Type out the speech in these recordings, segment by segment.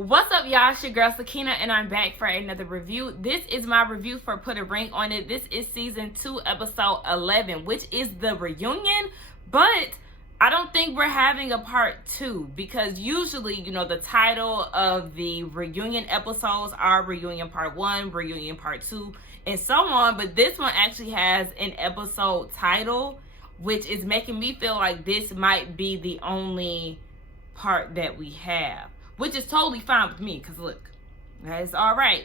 What's up, y'all? It's your girl Sakina, and I'm back for another review. This is my review for Put a Ring on It. This is season 2, episode 11, which is the reunion, but I don't think we're having a part 2 because usually, you know, the title of the reunion episodes are reunion part 1, reunion part 2, and so on. But this one actually has an episode title, which is making me feel like this might be the only part that we have, which is totally fine with me because look, it's all right.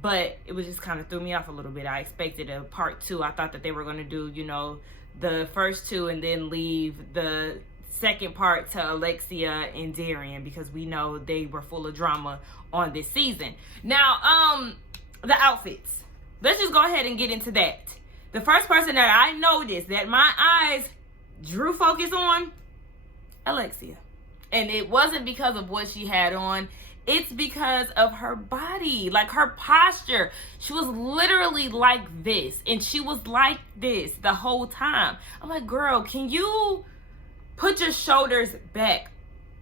But it was just kind of threw me off a little bit. I expected a part 2. I thought that they were going to do, you know, the first 2 and then leave the second part to Alexia and Darian because we know they were full of drama on this season. Now, the outfits. Let's just go ahead and get into that. The first person that I noticed that my eyes drew focus on, Alexia. And it wasn't because of what she had on. It's because of her body, like her posture. She was literally like this. And she was like this the whole time. I'm like, girl, can you put your shoulders back?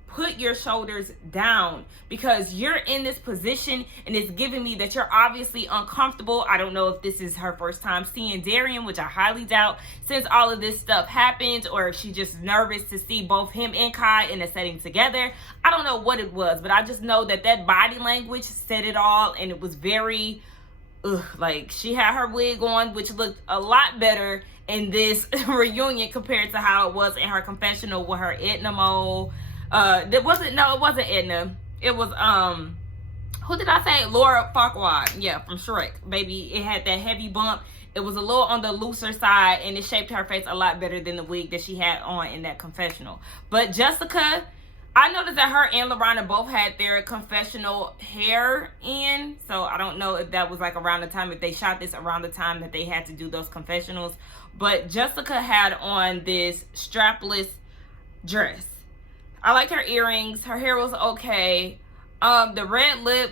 Put your shoulders down because you're in this position and it's giving me that you're obviously uncomfortable. I don't know if this is her first time seeing Darian, which I highly doubt since all of this stuff happened, or if she's just nervous to see both him and Kai in a setting together. I don't know what it was, but I just know that that body language said it all, and it was very, like she had her wig on, which looked a lot better in this reunion compared to how it was in her confessional with her Edna mole. It wasn't Edna. It was, who did I say? Laura Farquaad. Yeah, from Shrek. Baby, it had that heavy bump. It was a little on the looser side, and it shaped her face a lot better than the wig that she had on in that confessional. But Jessica, I noticed that her and LaRonna both had their confessional hair in. So I don't know if that was like around the time, if they shot this around the time that they had to do those confessionals. But Jessica had on this strapless dress. I liked her earrings. Her hair was okay. The red lip,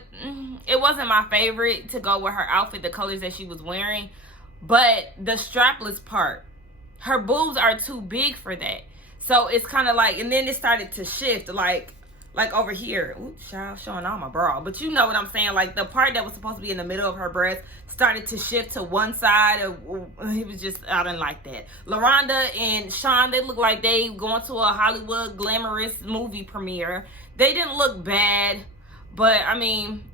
it wasn't my favorite to go with her outfit, the colors that she was wearing. But the strapless part, her boobs are too big for that. So it's kind of like, and then it started to shift like over here. Oops, child, showing all my bra. But you know what I'm saying? Like the part that was supposed to be in the middle of her breast started to shift to one side. It was just, I didn't like that. LaRonda and Sean, they look like they going to a Hollywood glamorous movie premiere. They didn't look bad, but I mean,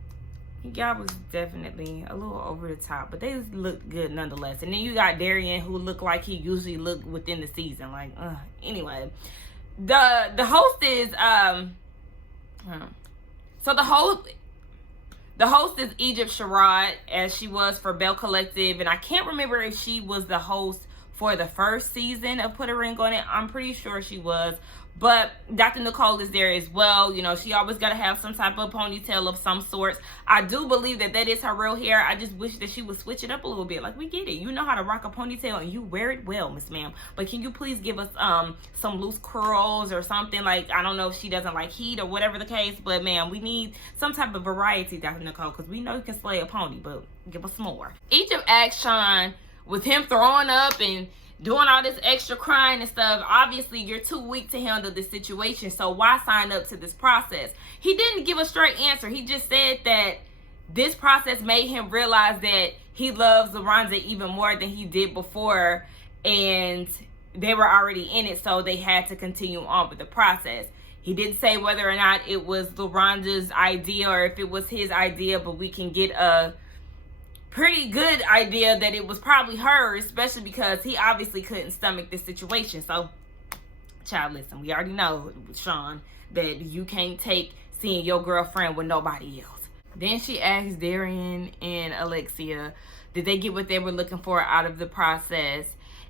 y'all was definitely a little over the top, but they looked good nonetheless. And then you got Darian, who looked like he usually looked within the season. Like, anyway, the host is so the host is Egypt Sherrod, as she was for Bell Collective, and I can't remember if she was the host for the first season of Put a Ring on It. I'm pretty sure she was. But Dr. Nicole is there as well. You know, she always got to have some type of ponytail of some sorts. I do believe that that is her real hair. I just wish that she would switch it up a little bit. Like, we get it. You know how to rock a ponytail and you wear it well, Miss Ma'am. But can you please give us some loose curls or something? Like, I don't know if she doesn't like heat or whatever the case. But, man, we need some type of variety, Dr. Nicole, because we know you can slay a pony, but give us more. Egypt asked Sean, with him throwing up and doing all this extra crying and stuff, obviously you're too weak to handle this situation, so why sign up to this process? He didn't give a straight answer. He just said that this process made him realize that he loves LaRonda even more than he did before, and they were already in it, so they had to continue on with the process. He didn't say whether or not it was LaRonda's idea or if it was his idea, but we can get a pretty good idea that it was probably hers, especially because he obviously couldn't stomach this situation. So, child, listen, we already know, Sean, that you can't take seeing your girlfriend with nobody else. Then she asked Darian and Alexia, did they get what they were looking for out of the process?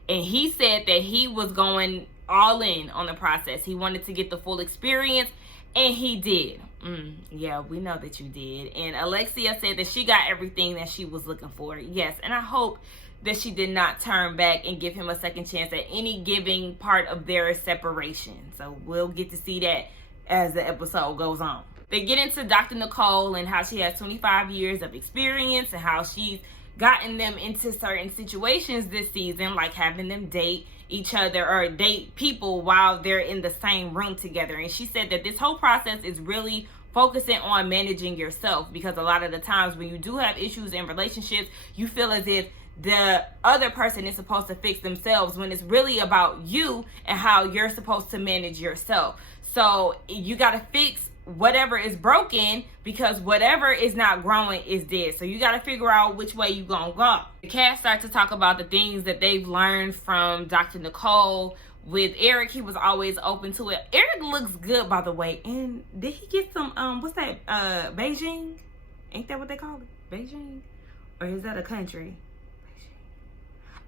And he said that he was going all in on the process. He wanted to get the full experience, and he did. Yeah, we know that you did. And Alexia said that she got everything that she was looking for. Yes, and I hope that she did not turn back and give him a second chance at any giving part of their separation. So we'll get to see that as the episode goes on. They get into Dr. Nicole and how she has 25 years of experience and how she's gotten them into certain situations this season, like having them date each other or date people while they're in the same room together. And she said that this whole process is really focusing on managing yourself, because a lot of the times when you do have issues in relationships, you feel as if the other person is supposed to fix themselves, when it's really about you and how you're supposed to manage yourself. So you got to fix whatever is broken, because whatever is not growing is dead. So you got to figure out which way you gonna go. The cast start to talk about the things that they've learned from Dr. Nicole. With Eric, he was always open to it. Eric looks good, by the way. And did he get some what's that, Beijing? Ain't that what they call it, Beijing? Or is that a country?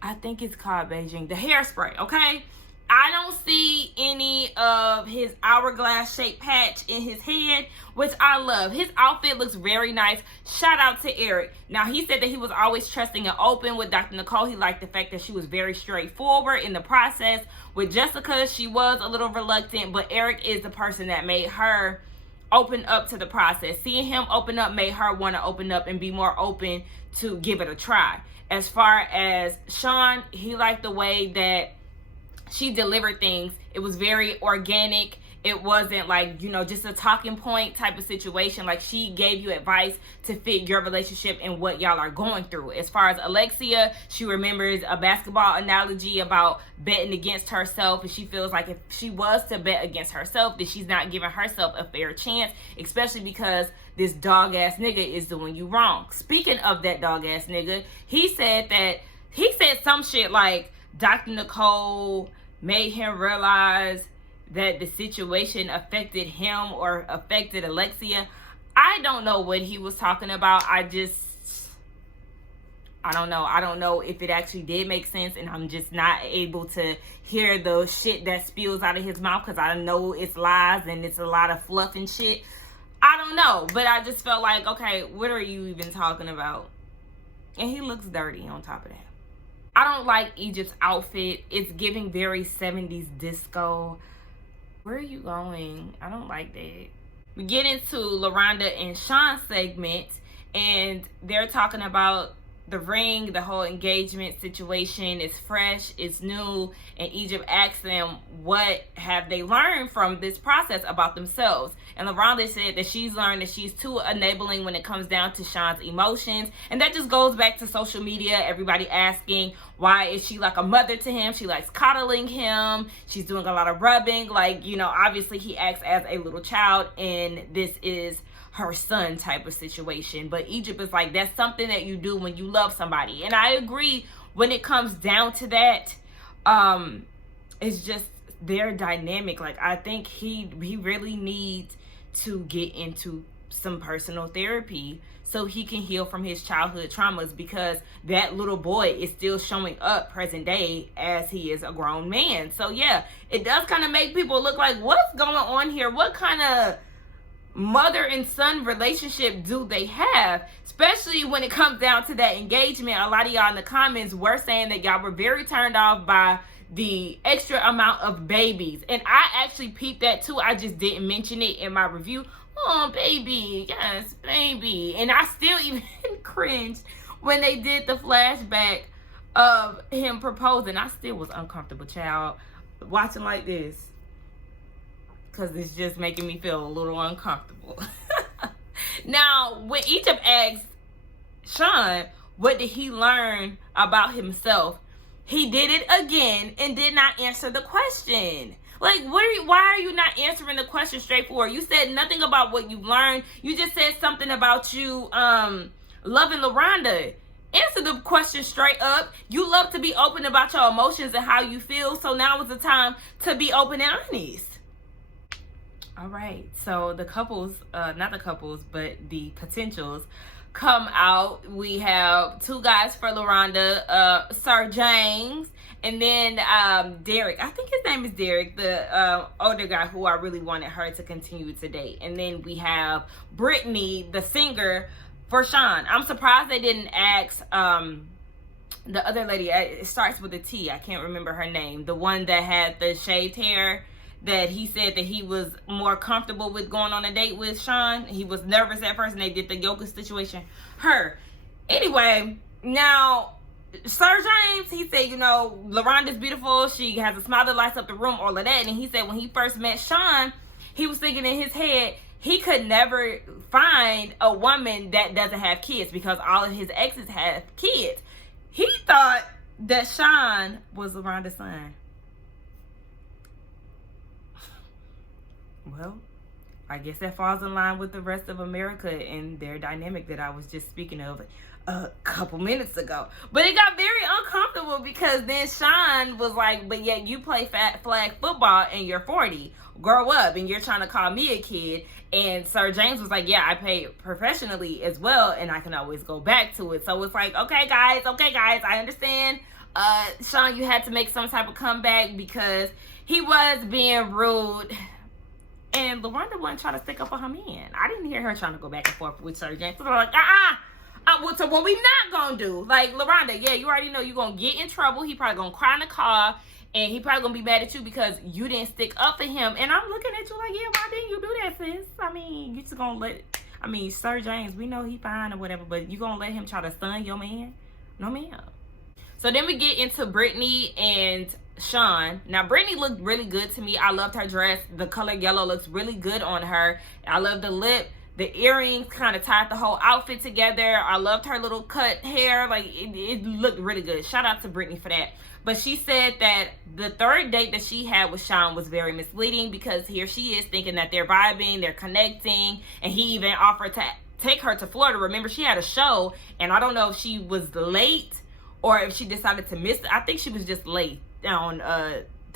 I think it's called Beijing. The hairspray, okay? I don't see any of his hourglass shaped patch in his head, which I love. His outfit looks very nice. Shout out to Eric. Now, he said that he was always trusting and open with Dr. Nicole. He liked the fact that she was very straightforward in the process. With Jessica, she was a little reluctant, but Eric is the person that made her open up to the process. Seeing him open up made her want to open up and be more open to give it a try. As far as Sean, he liked the way that she delivered things. It was very organic. It wasn't like, you know, just a talking point type of situation. Like, she gave you advice to fit your relationship and what y'all are going through. As far as Alexia, she remembers a basketball analogy about betting against herself, and she feels like if she was to bet against herself, that she's not giving herself a fair chance, especially because this dog ass nigga is doing you wrong. Speaking of that dog ass nigga, he said some shit like Dr. Nicole made him realize that the situation affected him or affected Alexia. I don't know what he was talking about. I don't know. I don't know if it actually did make sense, and I'm just not able to hear the shit that spills out of his mouth, because I know it's lies and it's a lot of fluff and shit. I don't know, but I just felt like, okay, what are you even talking about? And he looks dirty on top of that. I don't like Egypt's outfit. It's giving very 70s disco. Where are you going? I don't like that. We get into LaRonda and Sean's segment, and they're talking about the ring, the whole engagement situation is fresh, it's new, and Egypt asks them what have they learned from this process about themselves. And LaRonda said that she's learned that she's too enabling when it comes down to Sean's emotions, and that just goes back to social media. Everybody asking, why is she like a mother to him? She likes coddling him, she's doing a lot of rubbing, like, you know, obviously he acts as a little child, and this is her son type of situation. But Egypt is like, that's something that you do when you love somebody. And I agree, when it comes down to that, it's just their dynamic. Like, I think he really needs to get into some personal therapy so he can heal from his childhood traumas, because that little boy is still showing up present day as he is a grown man. So yeah, it does kind of make people look like, what's going on here? What kind of mother and son relationship do they have? Especially when it comes down to that engagement. A lot of y'all in the comments were saying that y'all were very turned off by the extra amount of babies, and I actually peeped that too. I just didn't mention it in my review. Oh, baby, yes, baby. And I still even cringed when they did the flashback of him proposing. I still was uncomfortable, child, watching like this, because it's just making me feel a little uncomfortable. Now, when Egypt asked Sean, what did he learn about himself? He did it again and did not answer the question. Like, why are you not answering the question straightforward? You said nothing about what you learned. You just said something about you loving LaRonda. Answer the question straight up. You love to be open about your emotions and how you feel, so now is the time to be open and honest. All right, so the couples, not the couples, but the potentials come out. We have two guys for LaRonda, Sir James, and then Derek. I think his name is Derek, the older guy who I really wanted her to continue to date. And then we have Brittany, the singer, for Sean. I'm surprised they didn't ask the other lady. It starts with a T. I can't remember her name. The one that had the shaved hair, that he said that he was more comfortable with going on a date with Sean. He was nervous at first, and they did the yoga situation. Her. Anyway, now, Sir James, he said, you know, LaRonda's beautiful. She has a smile that lights up the room, all of that. And he said when he first met Sean, he was thinking in his head, he could never find a woman that doesn't have kids because all of his exes have kids. He thought that Sean was LaRonda's son. Well, I guess that falls in line with the rest of America and their dynamic that I was just speaking of a couple minutes ago. But it got very uncomfortable because then Sean was like, but yet you play flag football and you're 40. Grow up, and you're trying to call me a kid. And Sir James was like, yeah, I play professionally as well, and I can always go back to it. So it's like, okay guys, I understand. Sean, you had to make some type of comeback because he was being rude. And LaRonda wasn't trying to stick up for her man. I didn't hear her trying to go back and forth with Sir James. So they're like, so what we not gonna do? Like, LaRonda, yeah, you already know you're gonna get in trouble. He probably gonna cry in the car. And he probably gonna be mad at you because you didn't stick up for him. And I'm looking at you like, yeah, why didn't you do that, sis? I mean, you just gonna Sir James, we know he fine or whatever, but you gonna let him try to stun your man? No, ma'am. So then we get into Brittany and Sean. Now, Brittany looked really good to me. I loved her dress. The color yellow looks really good on her. I love the lip. The earrings kind of tied the whole outfit together. I loved her little cut hair. Like, it looked really good. Shout out to Brittany for that. But she said that the third date that she had with Sean was very misleading because here she is thinking that they're vibing, they're connecting, and he even offered to take her to Florida. Remember, she had a show, and I don't know if she was late or if she decided to miss it. I think she was just late on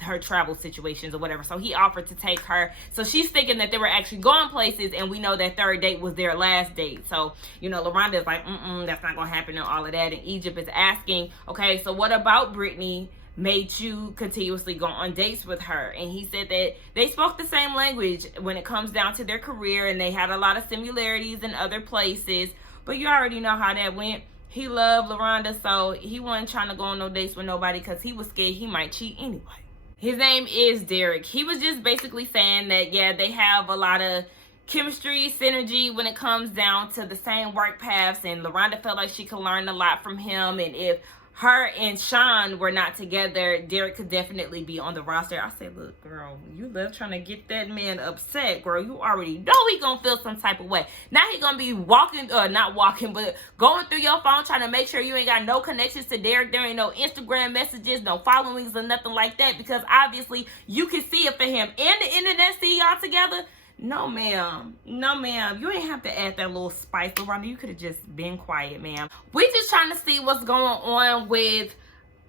her travel situations or whatever. So he offered to take her. So she's thinking that they were actually going places, and we know that third date was their last date. So, LaRonda is like, that's not gonna happen and all of that. And Egypt is asking, okay, so what about Brittany made you continuously go on dates with her? And he said that they spoke the same language when it comes down to their career, and they had a lot of similarities in other places. But you already know how that went. He loved LaRonda, so he wasn't trying to go on no dates with nobody because he was scared he might cheat anyway. His name is Derek. He was just basically saying that, yeah, they have a lot of chemistry, synergy when it comes down to the same work paths. And LaRonda felt like she could learn a lot from him. And if her and Sean were not together, Derek could definitely be on the roster. I said, look, girl, you love trying to get that man upset, girl. You already know he gonna feel some type of way. Now he gonna be not walking, but going through your phone trying to make sure you ain't got no connections to Derek. There ain't no Instagram messages, no followings or nothing like that, because obviously you can see it for him and the internet see y'all together. No, ma'am. No, ma'am. You ain't have to add that little spice, LaRonda. You could have just been quiet, ma'am. We just trying to see what's going on with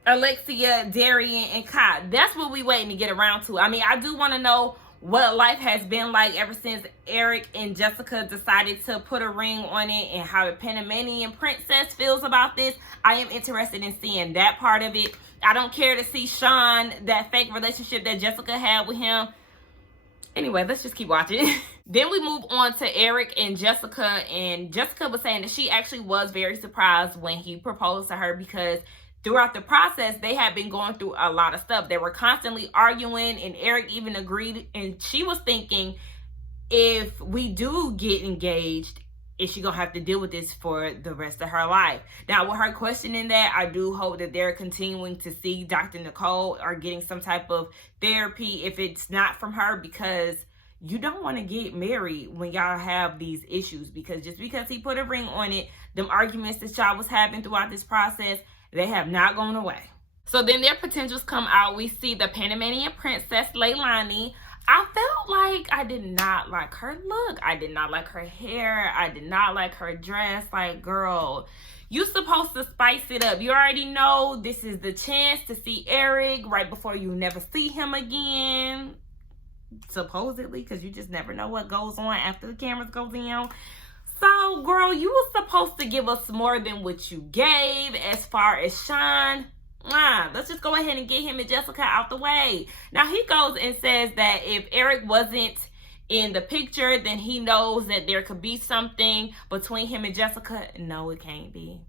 Alexia, Darian, and Kai. That's what we waiting to get around to. I mean, I do want to know what life has been like ever since Eric and Jessica decided to put a ring on it, and how the Panamanian princess feels about this. I am interested in seeing that part of it. I don't care to see Sean, that fake relationship that Jessica had with him. Anyway, let's just keep watching. Then we move on to Eric and Jessica. And Jessica was saying that she actually was very surprised when he proposed to her, because throughout the process, they had been going through a lot of stuff. They were constantly arguing, and Eric even agreed. And she was thinking, if we do get engaged, is she gonna have to deal with this for the rest of her life? Now, with her questioning that, I do hope that they're continuing to see Dr. Nicole or getting some type of therapy if it's not from her, because you don't want to get married when y'all have these issues, because just because he put a ring on it, them arguments that y'all was having throughout this process, they have not gone away. So then their potentials come out. We see the Panamanian princess, Leilani. I felt like I did not like her look. I did not like her hair. I did not like her dress. Like, girl, you supposed to spice it up. You already know this is the chance to see Eric right before you never see him again. Supposedly, because you just never know what goes on after the cameras go down. So, girl, you were supposed to give us more than what you gave as far as Sean. Let's just go ahead and get him and Jessica out the way. Now, he goes and says that if Eric wasn't in the picture, then he knows that there could be something between him and Jessica. No, it can't be.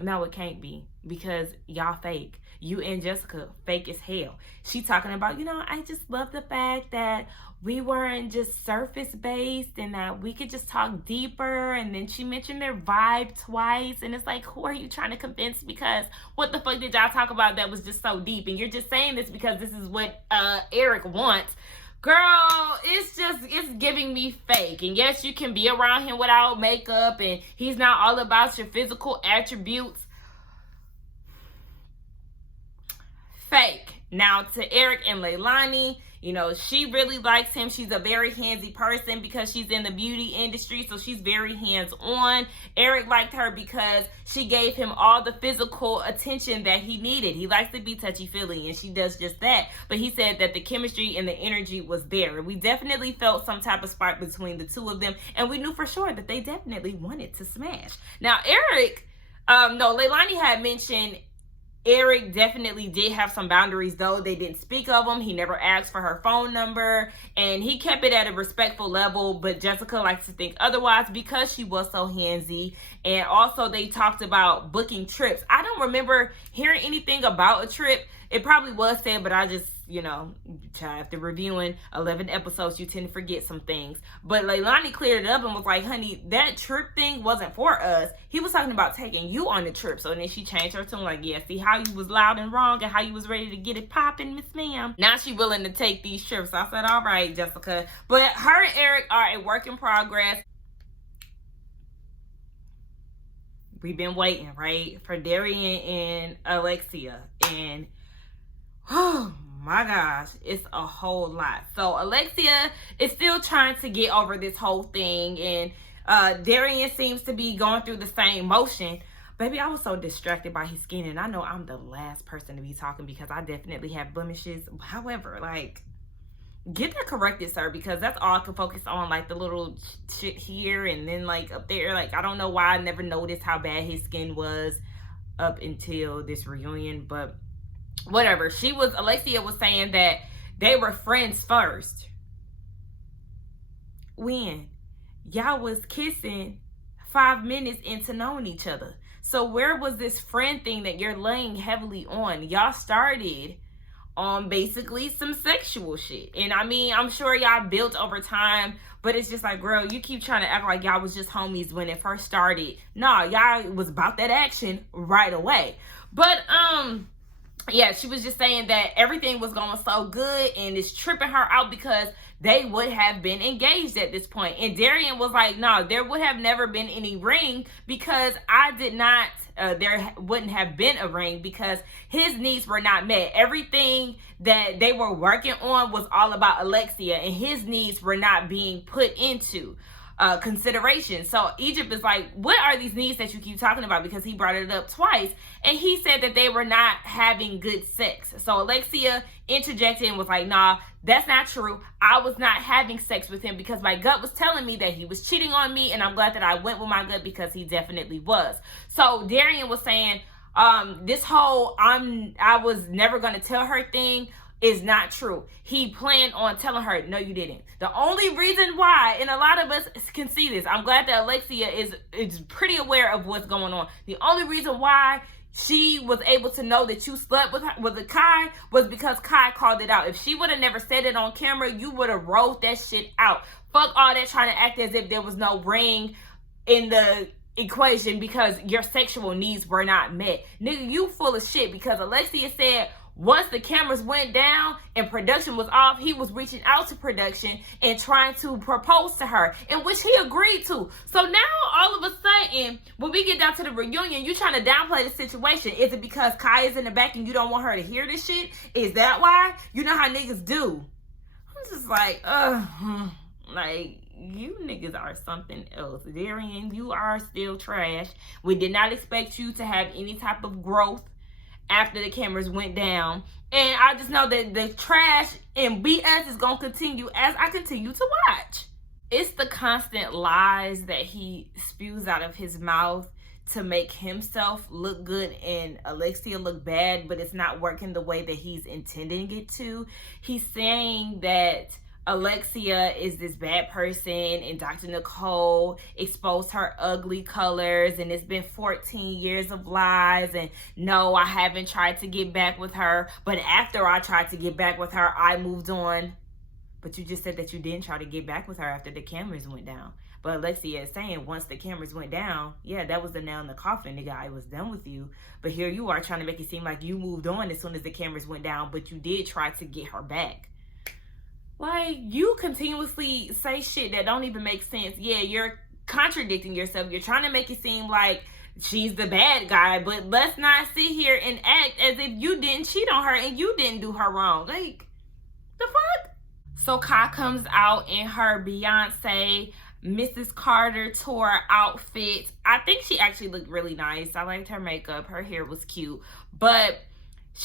No, it can't be, because y'all fake. You and Jessica fake as hell. She talking about, I just love the fact that we weren't just surface based and that we could just talk deeper. And then she mentioned their vibe twice. And it's like, who are you trying to convince? Because what the fuck did y'all talk about that was just so deep? And you're just saying this because this is what Eric wants. Girl, it's giving me fake. And yes, you can be around him without makeup, and he's not all about your physical attributes. Fake. Now, to Eric and Leilani, you know, she really likes him. She's a very handsy person because she's in the beauty industry, so she's very hands-on. Eric liked her because she gave him all the physical attention that he needed. He likes to be touchy-feely, and she does just that. But he said that the chemistry and the energy was there. We definitely felt some type of spark between the two of them, and we knew for sure that they definitely wanted to smash. Now, Leilani had mentioned Eric definitely did have some boundaries, though. They didn't speak of them. He never asked for her phone number, and he kept it at a respectful level, but Jessica likes to think otherwise because she was so handsy. And also, they talked about booking trips. I don't remember hearing anything about a trip. It probably was said, but I just, after reviewing 11 episodes, you tend to forget some things. But Leilani cleared it up and was like, honey, that trip thing wasn't for us. He was talking about taking you on the trip. So then she changed her tune, like, yeah, see how you was loud and wrong and how you was ready to get it popping, Miss Ma'am. Now she willing to take these trips. I said, all right, Jessica. But her and Eric are a work in progress. We've been waiting, right, for Darian and Alexia. And oh my gosh, it's a whole lot. So Alexia is still trying to get over this whole thing, and Darian seems to be going through the same motion. Baby, I was so distracted by his skin, and I know I'm the last person to be talking because I definitely have blemishes. However, get that corrected, sir, because that's all I can focus on, like the little shit here and then like up there. Like, I don't know why I never noticed how bad his skin was up until this reunion, but whatever. Alexia was saying that they were friends first. When y'all was kissing 5 minutes into knowing each other. So where was this friend thing that you're laying heavily on? Y'all started on basically some sexual shit. And I mean, I'm sure y'all built over time, but it's just like, girl, you keep trying to act like y'all was just homies when it first started. Nah, y'all was about that action right away. But yeah, she was just saying that everything was going so good and it's tripping her out because they would have been engaged at this point. And Darian was like, no, there would have never been any ring because there wouldn't have been a ring because his needs were not met. Everything that they were working on was all about Alexia, and his needs were not being put into consideration. So Egypt is like, what are these needs that you keep talking about? Because he brought it up twice, and he said that they were not having good sex. So Alexia interjected and was like, nah, that's not true. I was not having sex with him because my gut was telling me that he was cheating on me, and I'm glad that I went with my gut because he definitely was. So Darian was saying, this whole I was never going to tell her thing is not true. He planned on telling her, no, you didn't. The only reason why, and a lot of us can see this, I'm glad that Alexia is pretty aware of what's going on. The only reason why she was able to know that you slept with Kai was because Kai called it out. If she would have never said it on camera, you would have rolled that shit out. Fuck all that trying to act as if there was no ring in the equation because your sexual needs were not met. Nigga, you full of shit because Alexia said once the cameras went down and production was off, he was reaching out to production and trying to propose to her, in which he agreed to. So now, all of a sudden, when we get down to the reunion, you trying to downplay the situation. Is it because Kai is in the back and you don't want her to hear this shit? Is that why? You know how niggas do. I'm just like, you niggas are something else. Darian, you are still trash. We did not expect you to have any type of growth after the cameras went down. And I just know that the trash and BS is going to continue as I continue to watch. It's the constant lies that he spews out of his mouth to make himself look good and Alexia look bad, but it's not working the way that he's intending it to. He's saying that Alexia is this bad person and Dr. Nicole exposed her ugly colors and it's been 14 years of lies, and no, I haven't tried to get back with her, but after I tried to get back with her, I moved on. But you just said that you didn't try to get back with her after the cameras went down. But Alexia is saying once the cameras went down, yeah, that was the nail in the coffin. The guy was done with you. But here you are trying to make it seem like you moved on as soon as the cameras went down, but you did try to get her back. Like, you continuously say shit that don't even make sense. Yeah, you're contradicting yourself. You're trying to make it seem like she's the bad guy, but let's not sit here and act as if you didn't cheat on her and you didn't do her wrong. Like, the fuck? So Kai comes out in her Beyonce Mrs. Carter tour outfit. I think she actually looked really nice. I liked her makeup. Her hair was cute. But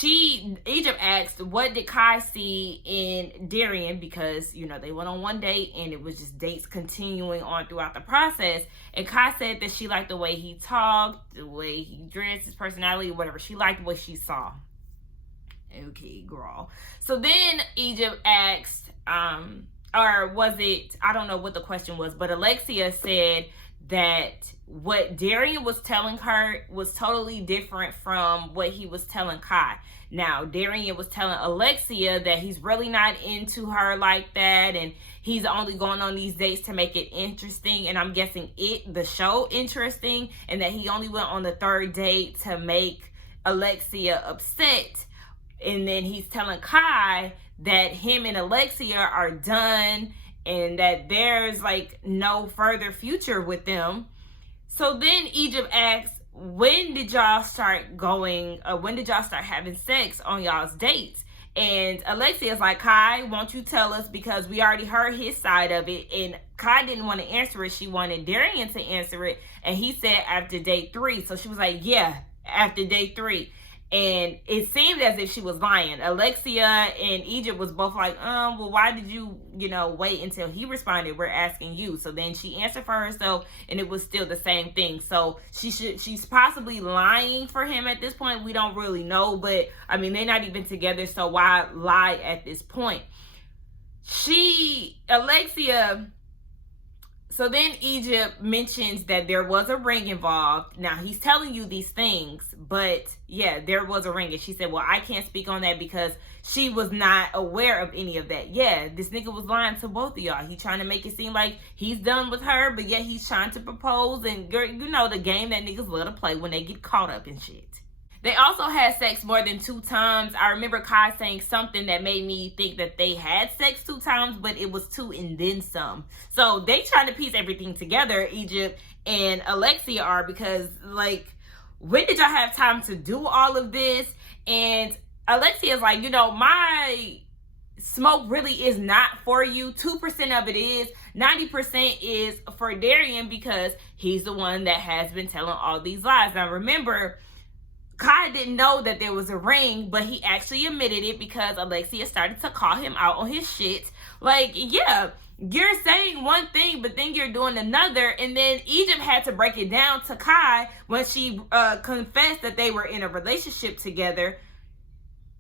Egypt asked, what did Kai see in Darian? Because, you know, they went on one date and it was just dates continuing on throughout the process. And Kai said that she liked the way he talked, the way he dressed, his personality, whatever. She liked what she saw. Okay, girl. So then Egypt asked, or was it, I don't know what the question was, but Alexia said that what Darian was telling her was totally different from what he was telling Kai. Now, Darian was telling Alexia that he's really not into her like that, and he's only going on these dates to make it interesting, and I'm guessing the show, interesting, and that he only went on the third date to make Alexia upset. And then he's telling Kai that him and Alexia are done and that there's like no further future with them. So then Egypt asks, when did y'all start having sex on y'all's dates? And Alexia's like, Kai, won't you tell us, because we already heard his side of it. And Kai didn't want to answer it. She wanted Darian to answer it. And he said after date 3. So she was like, yeah, after date 3. And it seemed as if she was lying. Alexia and Egypt was both like, well, why did you, wait until he responded? We're asking you. So then she answered for herself, and it was still the same thing. So she's possibly lying for him at this point. We don't really know, but I mean, they're not even together, so why lie at this point? So then Egypt mentions that there was a ring involved. Now, he's telling you these things, but yeah, there was a ring. And she said, well, I can't speak on that because she was not aware of any of that. Yeah, this nigga was lying to both of y'all. He's trying to make it seem like he's done with her, but yet he's trying to propose. And you know the game that niggas love to play when they get caught up in shit. They also had sex more than 2 times. I remember Kai saying something that made me think that they had sex 2 times, but it was 2 and then some. So they trying to piece everything together, Egypt and Alexia are, because like, when did y'all have time to do all of this? And Alexia's like, my smoke really is not for you. 2% of it is. 90% is for Darian because he's the one that has been telling all these lies. Now remember, Kai didn't know that there was a ring, but he actually admitted it because Alexia started to call him out on his shit. Like, yeah, you're saying one thing, but then you're doing another. And then Egypt had to break it down to Kai when she confessed that they were in a relationship together.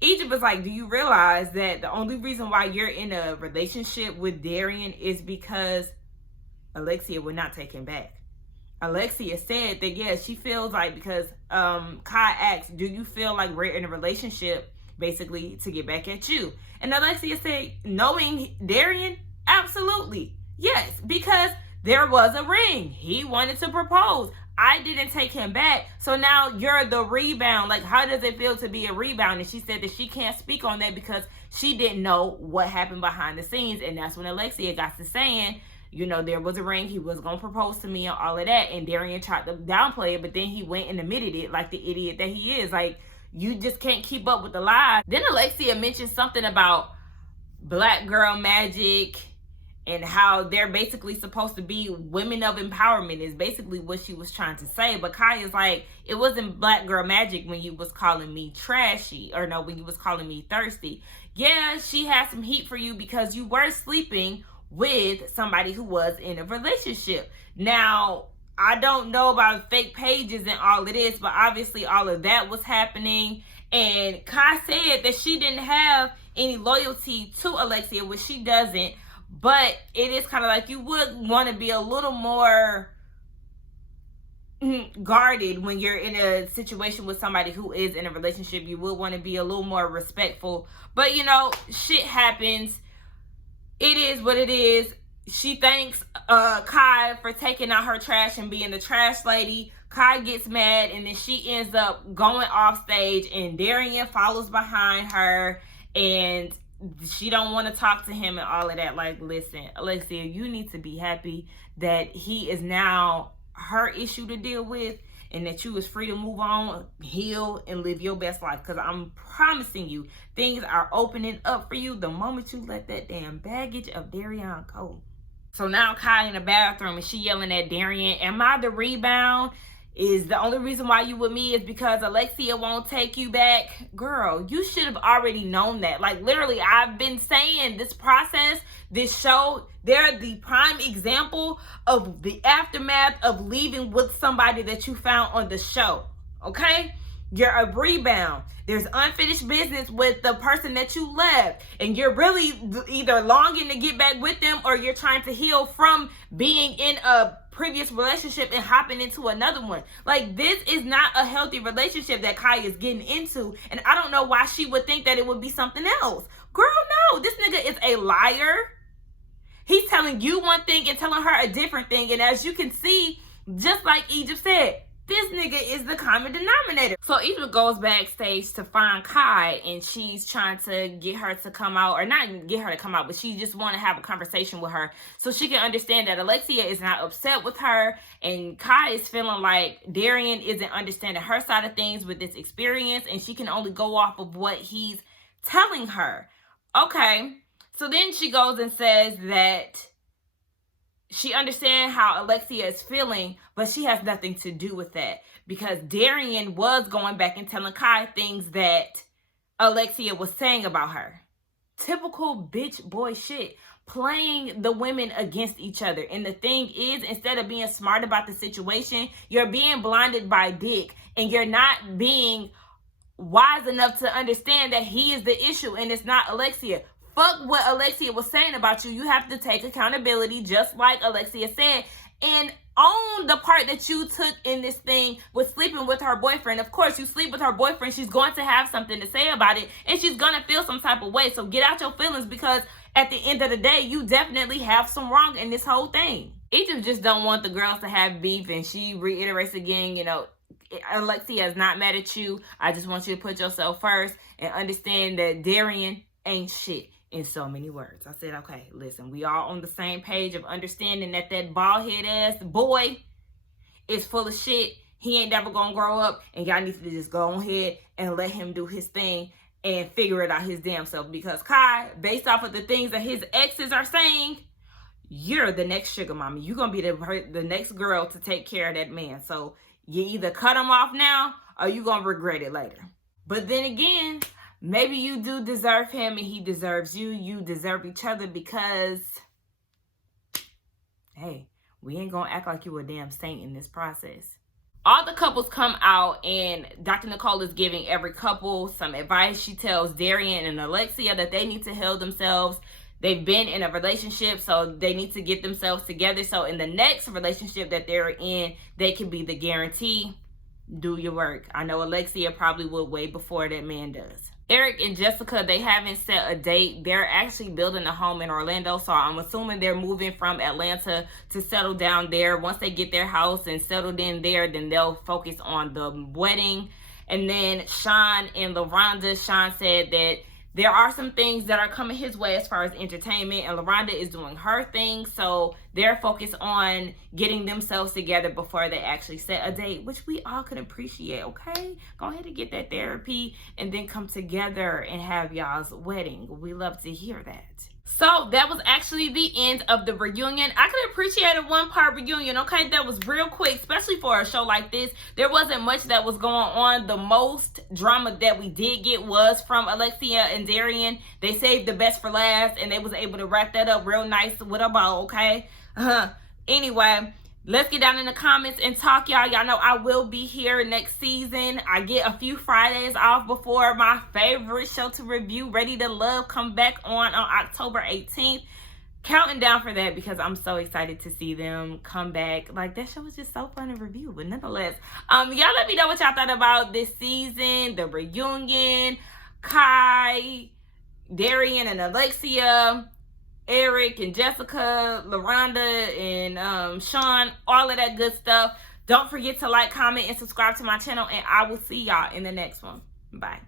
Egypt was like, do you realize that the only reason why you're in a relationship with Darian is because Alexia would not take him back? Alexia said that, yeah, she feels like, because Kai asked, do you feel like we're in a relationship basically to get back at you? And Alexia said, knowing Darian, absolutely. Yes, because there was a ring. He wanted to propose. I didn't take him back. So now you're the rebound. Like, how does it feel to be a rebound? And she said that she can't speak on that because she didn't know what happened behind the scenes. And that's when Alexia got to saying, there was a ring. He was going to propose to me and all of that. And Darian tried to downplay it, but then he went and admitted it like the idiot that he is. Like, you just can't keep up with the lies. Then Alexia mentioned something about black girl magic and how they're basically supposed to be women of empowerment is basically what she was trying to say. But Kai is like, it wasn't black girl magic when you was calling me trashy, or no, when you was calling me thirsty. Yeah, she had some heat for you because you were sleeping with somebody who was in a relationship. Now, I don't know about fake pages and all of this, but obviously all of that was happening. And Kai said that she didn't have any loyalty to Alexia, which she doesn't. But it is kind of like you would want to be a little more guarded when you're in a situation with somebody who is in a relationship. You would want to be a little more respectful. But, shit happens. It is what it is. She thanks Kai for taking out her trash and being the trash lady. Kai gets mad, and then she ends up going off stage, and Darian follows behind her. And she don't want to talk to him and all of that. Like, listen, Alexia, you need to be happy that he is now her issue to deal with, and that you is free to move on, heal, and live your best life. Because I'm promising you, things are opening up for you the moment you let that damn baggage of Darian go. So now Kai in the bathroom, and she yelling at Darian, am I the rebound? Is the only reason why you with me is because Alexia won't take you back? Girl, you should have already known that. Like, literally, I've been saying this process, this show, they're the prime example of the aftermath of leaving with somebody that you found on the show, okay? You're a rebound. There's unfinished business with the person that you left, and you're really either longing to get back with them, or you're trying to heal from being in a previous relationship and hopping into another one. Like, this is not a healthy relationship that Kai is getting into, and I don't know why she would think that it would be something else. Girl, no, this nigga is a liar. He's telling you one thing and telling her a different thing, and as you can see, just like Egypt said, this nigga is the common denominator. So Egypt goes backstage to find Kai, and she's trying to get her to come out, or not get her to come out, but she just want to have a conversation with her so she can understand that Alexia is not upset with her, and Kai is feeling like Darian isn't understanding her side of things with this experience, and she can only go off of what he's telling her. Okay, so then she goes and says that she understands how Alexia is feeling, but she has nothing to do with that, because Darian was going back and telling Kai things that Alexia was saying about her. Typical bitch boy shit, playing the women against each other. And the thing is, instead of being smart about the situation, you're being blinded by dick, and you're not being wise enough to understand that he is the issue and it's not Alexia. Fuck what Alexia was saying about you. You have to take accountability, just like Alexia said, and own the part that you took in this thing with sleeping with her boyfriend. Of course, you sleep with her boyfriend, she's going to have something to say about it, and she's going to feel some type of way. So get out your feelings, because at the end of the day, you definitely have some wrong in this whole thing. Egypt just don't want the girls to have beef, and she reiterates again, you know, Alexia is not mad at you. I just want you to put yourself first and understand that Darian ain't shit. In so many words. I said, okay, listen, we all on the same page of understanding that that bald head ass boy is full of shit. He ain't never gonna grow up, and y'all need to just go ahead and let him do his thing and figure it out his damn self. Because Kai, based off of the things that his exes are saying, you're the next sugar mommy. You're gonna be the next girl to take care of that man. So you either cut him off now, or you're gonna regret it later. But then again, maybe you do deserve him and he deserves you. You deserve each other, because, hey, we ain't gonna act like you a damn saint in this process. All the couples come out, and Dr. Nicole is giving every couple some advice. She tells Darian and Alexia that they need to heal themselves. They've been in a relationship, so they need to get themselves together. So in the next relationship that they're in, they can be the guarantee. Do your work. I know Alexia probably would way before that man does. Eric and Jessica, they haven't set a date. They're actually building a home in Orlando, so I'm assuming they're moving from Atlanta to settle down there. Once they get their house and settled in there, then they'll focus on the wedding. And then Sean and LaRonda, Sean said that there are some things that are coming his way as far as entertainment, and LaRonda is doing her thing, so they're focused on getting themselves together before they actually set a date, which we all can appreciate, okay? Go ahead and get that therapy and then come together and have y'all's wedding. We love to hear that. So that was actually the end of the reunion. I could appreciate a one-part reunion, okay? That was real quick, especially for a show like this. There wasn't much that was going on. The most drama that we did get was from Alexia and Darian. They saved the best for last, and they was able to wrap that up real nice with a bow, okay? Anyway, let's get down in the comments and talk, y'all. Y'all know I will be here next season. I get a few Fridays off before my favorite show to review, Ready to Love, come back on October 18th. Counting down for that, because I'm so excited to see them come back. Like, that show was just so fun to review. But nonetheless, y'all let me know what y'all thought about this season, the reunion, Kai, Darian and Alexia, Eric and Jessica, LaRonda and Sean, all of that good stuff. Don't forget to like, comment, and subscribe to my channel, and I will see y'all in the next one. Bye.